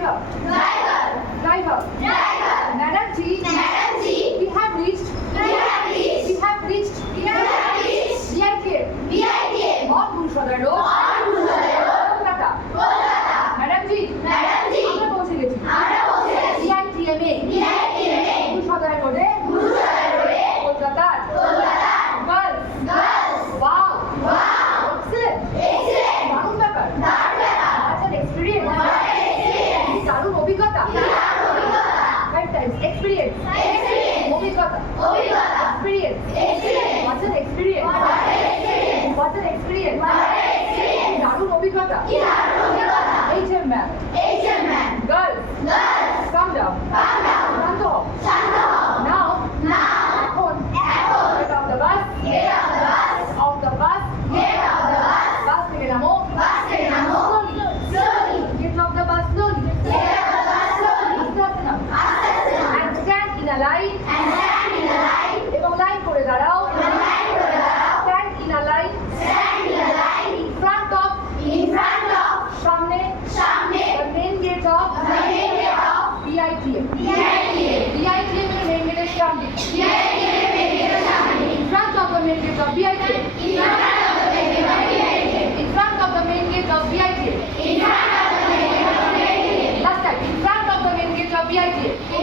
Driver. Driver. Driver. Driver. Madam Ji. Madam Ji. We have reached. We have reached. We have reached. We have reached. BITM. BITM. মঠপুর সদর road, মঠপুর সদর road, Kolkata. Kolkata. Madam জি, madam জি। আমরা পৌঁছে গেছি। আমরা পৌঁছে গেছি। BITM এ। BITM এ। মঠপুর সদর রোডে, মঠপুর সদর রোডে, কলকাতার। কলকাতার। Girls. Girls. Wow. Wow. Excellent. Excellent. দারুণ ব্যাপার। দারুণ ব্যাপার। What an experience. What an experience. দারুণ অভিজ্ঞতা। কি দারুণ অভিজ্ঞতা। 5 times experience. Experience. অভিজ্ঞতা। অভিজ্ঞতা। Experience. Experience. What an experience. What an experience. What an experience. What an experience. দারুণ অভিজ্ঞতা। কি দারুণ অভিজ্ঞতা। HM ma'am. Asian man. Girls, Girls. calm down. Calm down. শান্ত হও। শান্ত হও। Now, Now. এখন এখন। get off the bus. Get off the bus. Off the bus. Get off the bus. Bus থেকে নামো। Bus থেকে নামো। Slowly. Slowly. Get off the bus slowly. Get off the bus slowly. আস্তে আস্তে নামো। আস্তে আস্তে নামো। And stand in a line. And stand in a line. এবং লাইন করে দাঁড়াও। And line করে দাঁড়াও। Stand in a line. Stand in a line. In front of. In front of. সামনে। সামনে। The main gate of. The main gate of. BITM. BITM. BITM এর main gate এর সামনে। BITM এর main gate এর সামনে। In front of the main gate of BITM. In front of the main gate of BITM. In front of the main gate of BITM. In front of the main gate of BITM. Last time. In front of the main gate of BITM. In